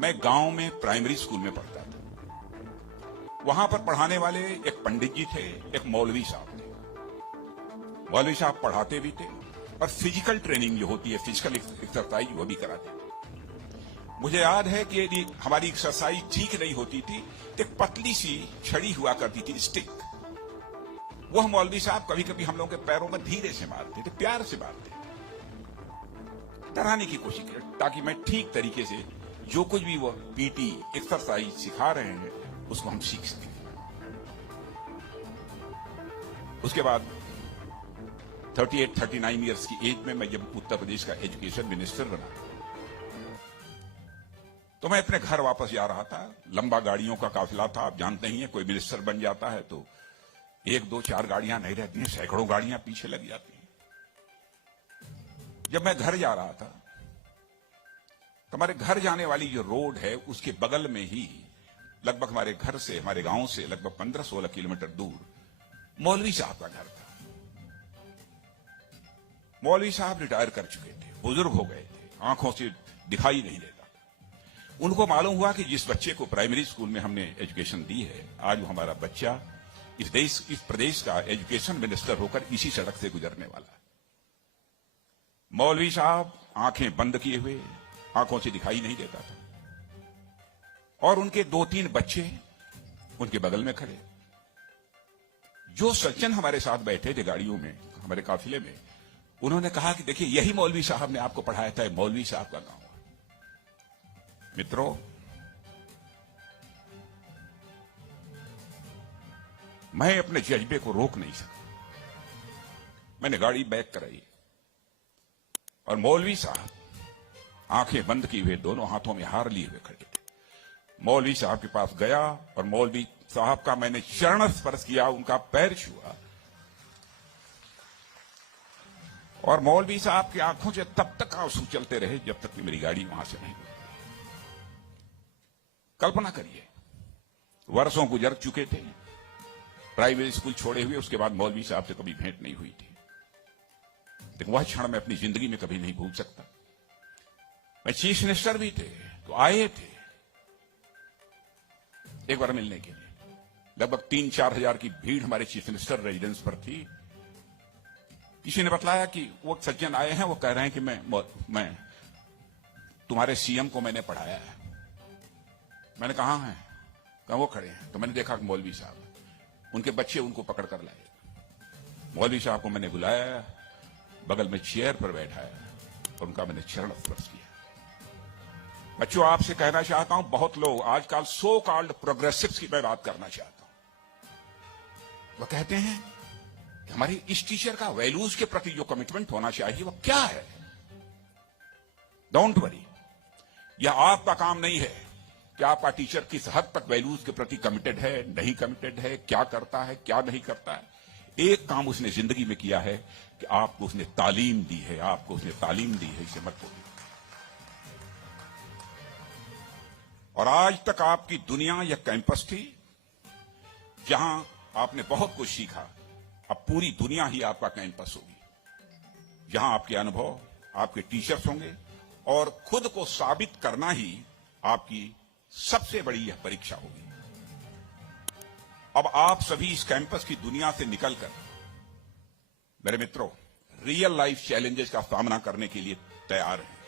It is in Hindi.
मैं गांव में प्राइमरी स्कूल में पढ़ता था। वहां पर पढ़ाने वाले एक पंडित जी थे, एक मौलवी साहब थे। मौलवी साहब पढ़ाते भी थे और फिजिकल ट्रेनिंग जो होती है, फिजिकल एक्सरसाइज, वो भी कराते थे। मुझे याद है कि यदि हमारी एक्सरसाइज ठीक नहीं होती थी तो एक पतली सी छड़ी हुआ करती थी, स्टिक। वह मौलवी साहब कभी कभी हम लोगों के पैरों में धीरे से मारते थे, प्यार से मारते थे, डराने की कोशिश की, ताकि मैं ठीक तरीके से जो कुछ भी वो पीटी एक्सरसाइज सिखा रहे हैं उसको हम सीख सकें। उसके बाद 38-39 इयर्स की एज में मैं जब उत्तर प्रदेश का एजुकेशन मिनिस्टर बना तो मैं अपने घर वापस जा रहा था। लंबा गाड़ियों का काफिला था, आप जानते ही हैं, कोई मिनिस्टर बन जाता है तो 1, 2, 4 गाड़ियां नहीं रहती हैं, सैकड़ों गाड़ियां पीछे लग जाती हैं। जब मैं घर जा रहा था तो हमारे घर जाने वाली जो रोड है उसके बगल में ही, लगभग हमारे घर से, हमारे गांव से लगभग 15-16 किलोमीटर दूर मौलवी साहब का घर था। मौलवी साहब रिटायर कर चुके थे, बुजुर्ग हो गए थे, आंखों से दिखाई नहीं देता। उनको मालूम हुआ कि जिस बच्चे को प्राइमरी स्कूल में हमने एजुकेशन दी है, आज वो हमारा बच्चा इस प्रदेश का एजुकेशन मिनिस्टर होकर इसी सड़क से गुजरने वाला है। मौलवी साहब आंखें बंद किए हुए, आंखों से दिखाई नहीं देता था, और उनके 2-3 बच्चे उनके बगल में खड़े। जो सज्जन हमारे साथ बैठे थे गाड़ियों में, हमारे काफिले में, उन्होंने कहा कि देखिए, यही मौलवी साहब ने आपको पढ़ाया था, मौलवी साहब का गांव है। मित्रों, मैं अपने जज्बे को रोक नहीं सका। मैंने गाड़ी बैक कराई और मौलवी साहब आंखें बंद किए हुए, दोनों हाथों में हार लिए हुए खड़े थे। मौलवी साहब के पास गया और मौलवी साहब का मैंने चरण स्पर्श किया, उनका पैर छुआ, और मौलवी साहब की आंखों से तब तक आंसू चलते रहे जब तक कि मेरी गाड़ी वहां से नहीं गुजरी। कल्पना करिए, वर्षों गुजर चुके थे, प्राइमरी स्कूल छोड़े हुए, उसके बाद मौलवी साहब से कभी भेंट नहीं हुई थी, लेकिन वह क्षण मैं अपनी जिंदगी में कभी नहीं भूल सकता। मैं चीफ मिनिस्टर भी थे तो आए थे एक बार मिलने के लिए। लगभग 3-4 हजार की भीड़ हमारे चीफ मिनिस्टर रेजिडेंस पर थी। किसी ने बताया कि वो सज्जन आए हैं, वो कह रहे हैं कि मैं तुम्हारे सीएम को मैंने पढ़ाया है। मैंने कहा है, कहा वो खड़े हैं। तो मैंने देखा कि मौलवी साहब, उनके बच्चे उनको पकड़ कर लाए। मौलवी साहब को मैंने बुलाया, बगल में चेयर पर बैठाया और उनका मैंने चरण स्पर्श किया। बच्चों, आपसे कहना चाहता हूं, बहुत लोग आजकल सो कॉल्ड प्रोग्रेसिव्स की मैं बात करना चाहता हूं। वो कहते हैं कि हमारी इस टीचर का वैल्यूज के प्रति जो कमिटमेंट होना चाहिए वो क्या है। डोंट वरी, यह आपका काम नहीं है कि आपका टीचर किस हद तक वैल्यूज के प्रति कमिटेड है, नहीं कमिटेड है, क्या करता है, क्या नहीं करता है। एक काम उसने जिंदगी में किया है कि आपको उसने तालीम दी है, आपको उसने तालीम दी है, इसे मत भूलिए। और आज तक आपकी दुनिया यह कैंपस थी जहां आपने बहुत कुछ सीखा। अब पूरी दुनिया ही आपका कैंपस होगी, जहां आपके अनुभव, आपके टीचर्स होंगे, और खुद को साबित करना ही आपकी सबसे बड़ी यह परीक्षा होगी। अब आप सभी इस कैंपस की दुनिया से निकलकर, मेरे मित्रों, रियल लाइफ चैलेंजेस का सामना करने के लिए तैयार हैं।